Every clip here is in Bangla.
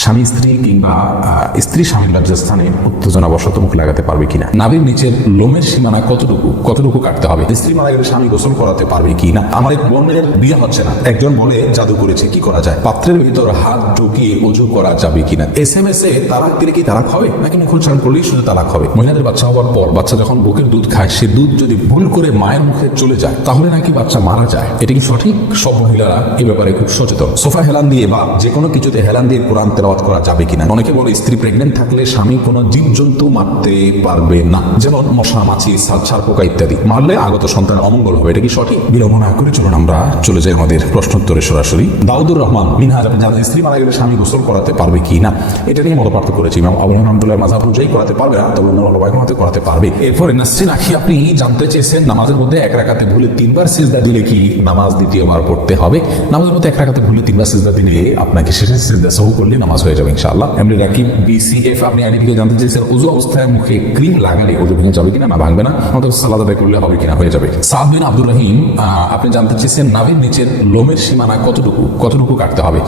স্বামী স্ত্রী কিংবা স্ত্রী স্বামীর লজ্জাস্থানে উত্তেজনাবশত মুখ লাগাতে পারবে কিনা, নাভির নিচের লোমের সীমানা কতটুকু কাটতে হবে, স্ত্রী মারা গেলে স্বামী গোসল করাতে পারবে কিনা, আমার এক বোনের বিয়ে হচ্ছে না, একজন বলে জাদু করেছে, কি করা যায়, পাত্রের ভিতর হাত ঢুকিয়ে ওযু করা যাবে কিনা, SMS এ তালাক দিলে কি তালাক হবে নাকি মুখোচ্চারণ করলেই শুধু তালাক হবে, মহিলাদের বাচ্চা হওয়ার পর বাচ্চা যখন বুকের দুধ খায় সে দুধ যদি ভুল করে মায়ের মুখে চলে যায় তাহলে নাকি বাচ্চা মারা যায়, এটা কি সঠিক? সব মহিলারা এ ব্যাপারে খুব সচেতন। সোফা হেলান দিয়ে বা যে কোনো কিছুতে হেলান দিয়ে কোরআন তেলাওয়াত করা যাবে কিনা, অনেকে বলে স্ত্রী প্রেগনেন্ট থাকলে স্বামী কোনো জীবজন্তু মারতে পারবে না, যেমন মশা, মাছি, ছাড় পোকা ইত্যাদি, মারলে আগত সন্তান অমঙ্গল হবে, এটা কি সঠিক? বিলম্ব না করে চলুন আমরা চলে যাই আমাদের প্রশ্নোত্তরে সরাসরি। দাউদুর রহমান মিনহাজ, যাদের স্ত্রী মারা গেলে স্বামী গোসল করাতে পারবে কি না, এটা নিয়ে মত পার্থক্য করেছি। ইমাম আবু রহমাতুল্লাহ মাযহাব অনুযায়ী করাতে পারবে না, তবে অন্য মতে করাতে পারবে। এরপরে নাসরিন আখি, আপনি জানতে চেয়েছেন নামাজের মধ্যে এক রাকাতে ভুলে 3বার সিজদা দিলে কি নামাজ দ্বিতীয়বার পড়তে হবে? নামাজের মধ্যে এক রাকাতে ভুলে 3বার সিজদা দিলে আপনাকে শেষের সিজদা সহু করলে নামাজ হয়ে যাবে ইনশাআল্লাহ। এমনি রাকিব BCF, আপনি আইনি থেকে জানতে চেয়েছেন ওযু অবস্থায় মুখে ক্রিম লাগালে ওযু ভেঙে যাবে কিনা, না ভাঙবে না, আমাদের সালাত আদায় করলে হবে কিনা, হয়ে যাবে। সাদ বিন আব্দুর রহিম, আপনি জানতে চেয়েছেন নাভির নিচের লোমের সীমানা কতটুকু কাটতে হবে।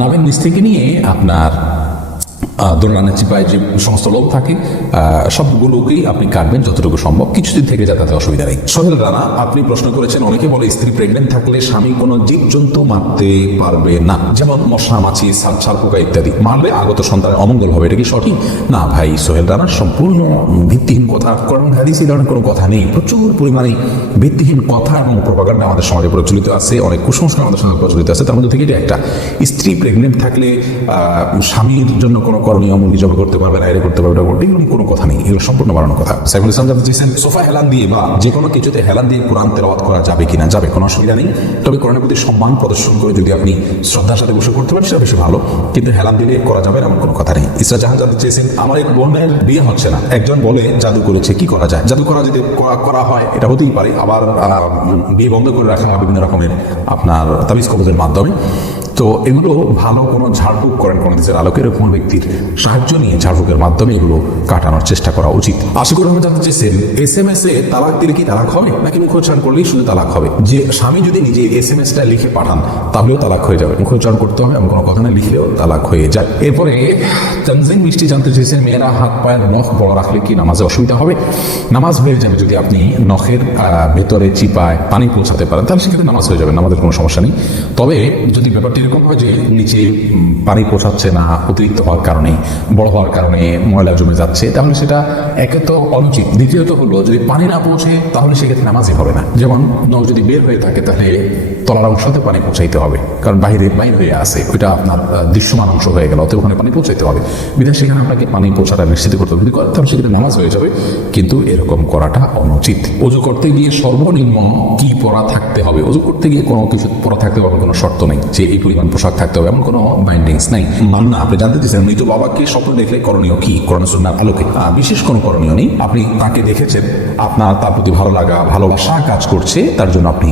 নাভির নিচ থেকে নিয়ে আপনার দোলনার চিপায় যে সমস্ত লোক থাকে সবগুলোকেই আপনি কাটবেন যতটুকু সম্ভব, কিছুদিন থেকে যায় তাতে অসুবিধা নেই। সোহেল রানা, আপনি প্রশ্ন করেছেন অনেকে বলে স্ত্রী প্রেগনেন্ট থাকলে স্বামী কোনো জীবজন্তু মারতে পারবে না, যেমন মশা, মাছি, ছাড় পোকা ইত্যাদি, মারলে আগত সন্তানের অমঙ্গল হবে, এটা কি সঠিক? না ভাই সোহেল রানা, সম্পূর্ণ ভিত্তিহীন কথা। কোরআন হাদিসে এই ধরনের কোনো কথা নেই। প্রচুর পরিমাণে ভিত্তিহীন কথা এবং প্রপাগান্ডা আমাদের সমাজে প্রচলিত আছে, অনেক কুসংস্কার আমাদের সমাজে প্রচলিত আছে। তার মধ্যে থেকে এটা একটা, স্ত্রী প্রেগনেন্ট থাকলে স্বামীর জন্য কোনো করণীয় মুরগি জবাই করতে পারবে না, এটা করতে পারবে, এগুলো কোনো কথা নেই, এগুলো সম্পূর্ণ বানানো কথা। সাইফুল ইসলাম জানতে চেয়েছেন সোফা হেলান দিয়ে বা যে কোনো কিছুতে হেলান দিয়ে কোরআন তেলাওয়াত করা যাবে কিনা, যাবে, কোনো অসুবিধা নেই। তবে কোরআনের প্রতি সম্মান প্রদর্শন করে যদি আপনি শ্রদ্ধার সাথে বসে করতে পারেন সেটা বেশি ভালো, কিন্তু হেলান দিলে করা যাবে এমন কোনো কথা নেই। ইসরা জাহান জানতে চেয়েছেন আমার এক বোনের বিয়ে হচ্ছে না, একজন বলে জাদু করেছে, কি করা যায়? জাদু করা যদি করা হয় এটা হতেই পারে, আবার বিয়ে বন্ধ করে রাখা বিভিন্ন রকমের আপনার তাবিজ কবজের মাধ্যমে। তো এগুলো ভালো কোনো ঝাড়ফুঁক করেন কোন দেশের আলোকে, এরকম ব্যক্তির সাহায্য নিয়ে ঝাড়ফুঁকের মাধ্যমে এগুলো কাটানোর চেষ্টা করা উচিত। আশিকুর রহমান জানতে চেয়েছেন SMS এ তালাক দিলে কি তালাক হবে নাকি মুখোচ্চারণ করলেই শুধু তালাক হবে? যে স্বামী যদি নিজে SMS-টা লিখে পাঠান তাহলেও তালাক হয়ে যাবে, মুখোচ্চারণ করতে হবে এমন কোনো কথা না, লিখলেও তালাক হয়ে যায়। এরপরে তানজিম মিষ্টি জানতে চেয়েছেন মেয়েরা হাত পায়ের নখ বড় রাখলে কি নামাজে অসুবিধা হবে? নামাজ হয়ে যাবে যদি আপনি নখের ভেতরে চিপায় পানি পৌঁছাতে পারেন, তাহলে সেক্ষেত্রে নামাজ হয়ে যাবে, নামাজের কোনো সমস্যা নেই। তবে যদি ব্যাপারটি এরকম হয় যে নিচে পানি পৌঁছাচ্ছে না, অতিরিক্ত হওয়ার কারণে, বড় হওয়ার কারণে ময়লা জমে যাচ্ছে, তাহলে সেটা একে তো অনুচিত, দ্বিতীয়ত হলো যদি পানি না পৌঁছে তাহলে সেক্ষেত্রে নামাজই হবে না। যেমন নখ যদি বের হয়ে থাকে তাহলে তলার অংশতে পানি পৌঁছাইতে হবে, কারণ বাইরে হয়ে আসে, ওইটা আপনার দৃশ্যমান অংশ হয়ে গেল, ওখানে পানি পৌঁছাইতে হবে, বিধায় সেখানে আপনাকে পানি পৌঁছাটা নিশ্চিত করতে হবে, তাহলে সেক্ষেত্রে নামাজ হয়ে যাবে, কিন্তু এরকম করাটা অনুচিত। ওযু করতে গিয়ে সর্বনিম্ন কি পরা থাকতে হবে? ওযু করতে গিয়ে কোনো কিছু পরা থাকতে হবে কোনো শর্ত নেই যে এই পরিমাণ পোশাক থাকতে হবে, এমন কোনো বাইন্ডিংস নাই। মান্না, আপনি জানতে চেয়েছেন মৃত বাবাকে স্বপ্ন দেখলে করণীয় কি কোরআন সুন্নাহর আলোকে? বিশেষ কোনো করণীয় নেই। আপনি তাকে দেখেছেন, আপনার তার প্রতি ভালো লাগা, ভালোবাসা কাজ করছে, তার জন্য আপনি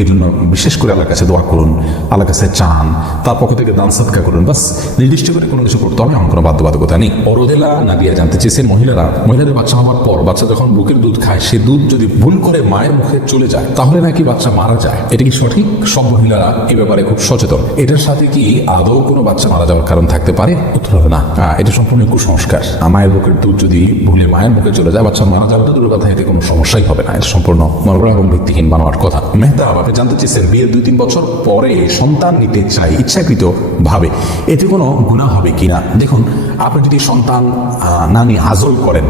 এই জন্য বিশেষ করে আল্লাহর কাছে দোয়া করুন, আল্লাহর কাছে চান, তার পক্ষ থেকে দান সদকা করুন, বাস। নির্দিষ্ট করে কোনো কিছু করতে হবে এমন কোনো বাধ্যবাধকতা নেই। অরোদেলা নাদিয়া জানতে চেয়েছেন মহিলাদের বাচ্চা হওয়ার পর বাচ্চা যখন বুকের দুধ খায় সে দুধ যদি ভুল করে মায়ের মুখে চলে যায় তাহলে নাকি বাচ্চা মারা যায়, এটা কি সঠিক? সব মহিলারা এ ব্যাপারে খুব সচেতন। এটার সাথে কি আদৌ কোনো বাচ্চা মারা যাওয়ার কারণ থাকতে পারে? উত্তর হবে না, এটা সম্পূর্ণ কুসংস্কার। মায়ের বুকের দুধ যদি ভুলে মায়ের মুখে চলে যায় বাচ্চা মারা যাবে তো দূরের কথা, এতে কোনো সমস্যাই হবে না, এটা সম্পূর্ণ নরবরা এবং ভিত্তিহীন বানোয়ার কথা। মেহতাব, আপনি জানতে চেয়েছেন বিয়ের 2-3 বছর পরে সন্তান নিতে চাই ইচ্ছাকৃত ভাবে, এতে কোনো গুনাহ হবে কিনা? দেখুন, আপনি যদি সন্তান না নিয়ে আজল করেন,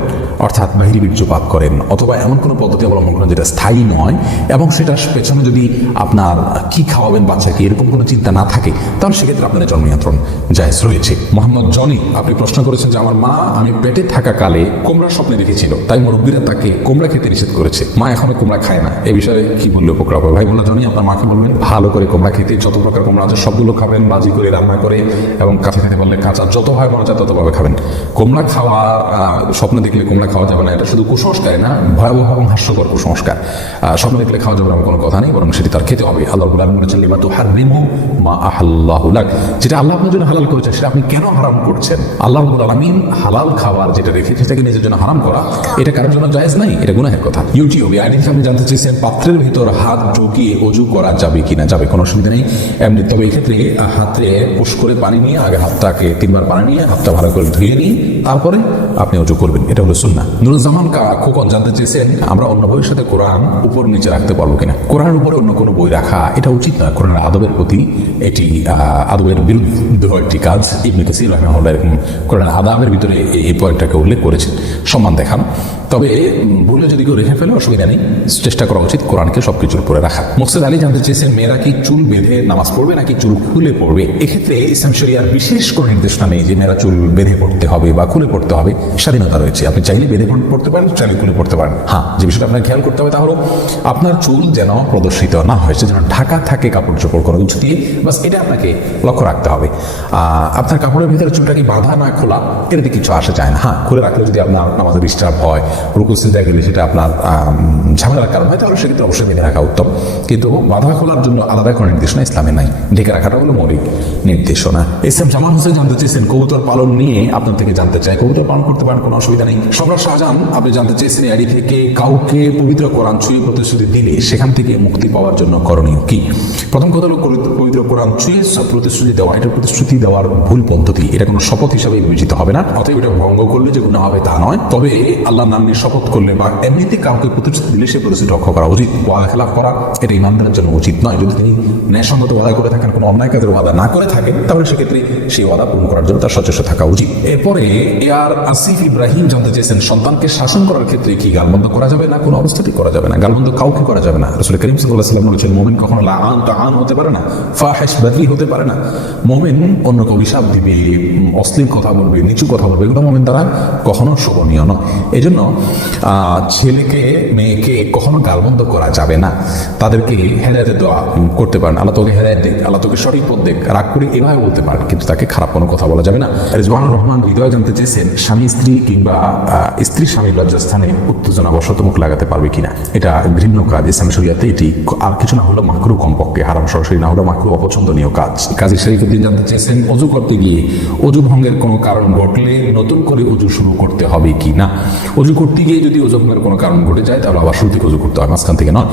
অর্থাৎ বাহিরি বীর্যপাত করেন, অথবা এমন কোনো পদ্ধতি অবলম্বন করেন যেটা স্থায়ী নয়, এবং সেটার পেছনে যদি আপনার কি খাওয়াবেন বাচ্চাকে এরকম কোনো চিন্তা না থাকে, তাহলে সেক্ষেত্রে আপনাদের জন্ম নিয়ন্ত্রণ জায়েজ রয়েছে। মোহাম্মদ জনি, আপনি প্রশ্ন করেছেন যে আমার মা আমি পেটে থাকাকালে কুমড়া স্বপ্নে দেখেছিল, তাই মুরব্বীরা তাকে কুমড়া খেতে নিষেধ করেছে, মা এখনো কুমড়া খায় না, এ বিষয়ে কি বললে উপকার হবে? ভাই বললো জনি, আপনার মাকে বলবেন ভালো করে কুমড়া খেতে, যত প্রকার কুমড়া আছে সবগুলো খাবেন, বাজি করে, রান্না করে, এবং কাঁচা খেতে বললে কাঁচা, যত হয় মনে যায় ততভাবে খাবেন। কুমড়া খাওয়া, স্বপ্নে দেখলে কুমড়া খাওয়া যাবে না, এটা শুধু কুসংস্কার না, ভয়াবহ এবং হাস্যকর কুসংস্কার। স্বপ্ন দেখলে খাওয়া যাবে না কোনো কথা নেই, বরং সেটি তার খেতে হবে। আল্লাহ রাব্বুল আলামিন বলেছেন লিমা তুহাররিমু মা আহাল্লাহু লাক, যেটা আল্লাহ আপনার জন্য হালাল করেছেন সেটা আপনি কেন হারাম করছেন? আল্লাহ রাব্বুল আলামিন হালাল খাবার যেটা রেখেছে সেটাকে নিজের জন্য হারাম করা, এটা কারোর জন্য জায়েজ নাই, এটা গুনাহের কথা। ইউটিউবে আইডি আপনি জানতে চেয়েছেন পাত্রের ভিতর হাত ঢুকিয়ে ওযু করা যাবে যাবে কিনা, যাবে, কোনো অসুবিধা নেই এমনি। তবে এক্ষেত্রে হাতে পুশ করে পানি নিয়ে আগে হাতটাকে 3 বার পানি নিয়ে হাতটা ভালো করে ধুয়ে নিয়ে তারপরে আপনি অজু করবেন, এটা হলো সুন্নাহ। নুরুজ্জামান খোকন জানতে চেয়েছেন আমরা অন্য বইয়ের সাথে কোরআন উপর নিচে রাখতে পারবো কিনা। কোরআনের উপরে অন্য কোনো বই রাখা এটা উচিত না। কোরআনের আদবের প্রতি এটি আদবের বিরুদ্ধ একটি কাজ। ইবনে কাসির রাহিমাহুল্লাহ এরকম কোরআনের আদবের ভিতরে এই পয়েন্টটাকে উল্লেখ করেছেন, সম্মান দেখান। তবে ভুলে যদি কেউ রেখে ফেলে অসুবিধা নেই, চেষ্টা করা উচিত কোরআনকে সবকিছুর উপরে রাখা। মুকসিদ আলী জানতে চেয়েছেন মেয়েরা কি চুল বেঁধে নামাজ পড়বে নাকি চুল খুলে পড়বে। এক্ষেত্রে ইসলাম শরিয়ার বিশেষ কোনো নির্দেশনা নেই যে মেয়েরা চুল বেঁধে পড়তে হবে বা খুলে পড়তে হবে, স্বাধীনতা রয়েছে। আপনি চাইলে বেঁধে পড়তে পারেন, চাইলে খুলে পড়তে পারেন। হ্যাঁ, যে বিষয়টা আপনার খেয়াল করতে হবে তা হলো আপনার চুল যেন প্রদর্শিত না হয়, যেন ঢাকা থাকে কাপড় চোপড় কোনো কিছু দিয়ে, বাস এটা আপনাকে লক্ষ্য রাখতে হবে। আপনার কাপড়ের ভিতরে চুলটাকে বাঁধা না খোলা এটাতে কিছু আসে যায় না। হ্যাঁ, খুলে রাখলে যদি আপনার নামাজে ডিস্টার্ব হয়, রুকু সিজদা গেলে সেটা আপনার ঝামেলার কারণ হয়, তাহলে সেক্ষেত্রে অবশ্যই বেঁধে রাখা উত্তম। কিন্তু বাঁধা খোলার জন্য আলাদা কোনো নির্দেশনা ইসলামে নাই, ঢেকে রাখাটা হলো মৌলিক নির্দেশনা। ইসলাম জামান হোসেন জানতে চেয়েছেন কবুতর পালন নিয়ে আপনার থেকে জানতে চাই। কবুতর পালন করতে পারেন, কোনো অসুবিধা নেই। সম্রাট শাহজাহান আপনি জানতে চেয়েছেন এডি থেকে কাউকে পবিত্র কোরআন ছুঁয়ে প্রতিশ্রুতি দিলে সেখান থেকে মুক্তি পাওয়ার জন্য করণীয় কি। প্রথম কথা হলো পবিত্র কোরআন ছুঁয়ে প্রতিশ্রুতি দেওয়া, এটা প্রতিশ্রুতি দেওয়ার ভুল পদ্ধতি, এটা কোনো শপথ হিসাবে বিবেচিত হবে না। অতএব এটা ভঙ্গ করলে যে গুনাহ হবে তা নয়। তবে আল্লাহর নাম নিয়ে শপথ করলে বা এমনিতে কাউকে প্রতিশ্রুতি দিলে সে প্রতিশ্রুতি রক্ষা করা উচিত। ওয়াদা খেলাফ করা এটা ইমানদারের জন্য উচিত নয়। যদি তিনি ন্যায়সঙ্গত ওয়াদা করে থাকেন, কোনো অন্যায় কাজের ওয়াদা না করে থাকেন, তাহলে সেক্ষেত্রে সেই ওয়াদা পূরণ করার জন্য তার সচেষ্ট থাকা উচিত। এরপরে এআর আসিফ ইব্রাহিম জানতে চেয়েছেন সন্তানকে শাসন করার ক্ষেত্রে কি গালমন্দ করা যাবে না, কোনো অবস্থাতেই করা যাবে না। গালমন্দ কাউকে করা যাবে না। রাসূল করিম সাল্লাল্লাহু আলাইহি ওয়াসাল্লাম বলেছেন মুমিন কখনো লাআন তাআন হতে পারে না, ফাহিশ বাদী হতে পারে না। মুমিন অন্যকে অভিশাপ দিবে, অশ্লীল কথা বলবে, নিচু কথা বলবে, এগুলো মুমিন দ্বারা কখনো শোভনীয় নয়। এই জন্য ছেলেকে মেয়েকে কখনো গালমন্দ করা যাবে না। তাদেরকে হেদায়েতের দোয়া করতে পারেন, আল্লাহ তোকে হেদায়েত দেখ, আল্লাহ তোকে সঠিক পথ দেখ, রাগ করে এভাবে বলতে পারেন, কিন্তু তাকে খারাপ কোনো কথা বলা যাবে না। রিজওয়ানুর রহমান হৃদয় জানতে চেয়েছেন স্বামী স্ত্রী কিংবা স্ত্রী স্বামীর লজ্জাস্থানে উত্তেজনা বশত মুখ লাগাতে পারবে কিনা। এটা ঘৃণ্য কাজ ইসলাম শরিয়াতে, এটি আর কিছু না হলো মাকরু, কমপক্ষে হারাম সরাসরি না হলো মাকরু, অপছন্দনীয় কাজ। কাজী শরীফুদ্দিন জানতে চেয়েছেন অজু করতে গিয়ে অজু ভঙ্গের কোনো কারণ ঘটলে নতুন করে অজু শুরু করতে হবে কি না। অজু করতে গিয়ে যদি অজু ভঙ্গের কোনো কারণ ঘটে যায় তাহলে আবার শুরু থেকে অজু করতে হয়, মাঝখান থেকে নয়।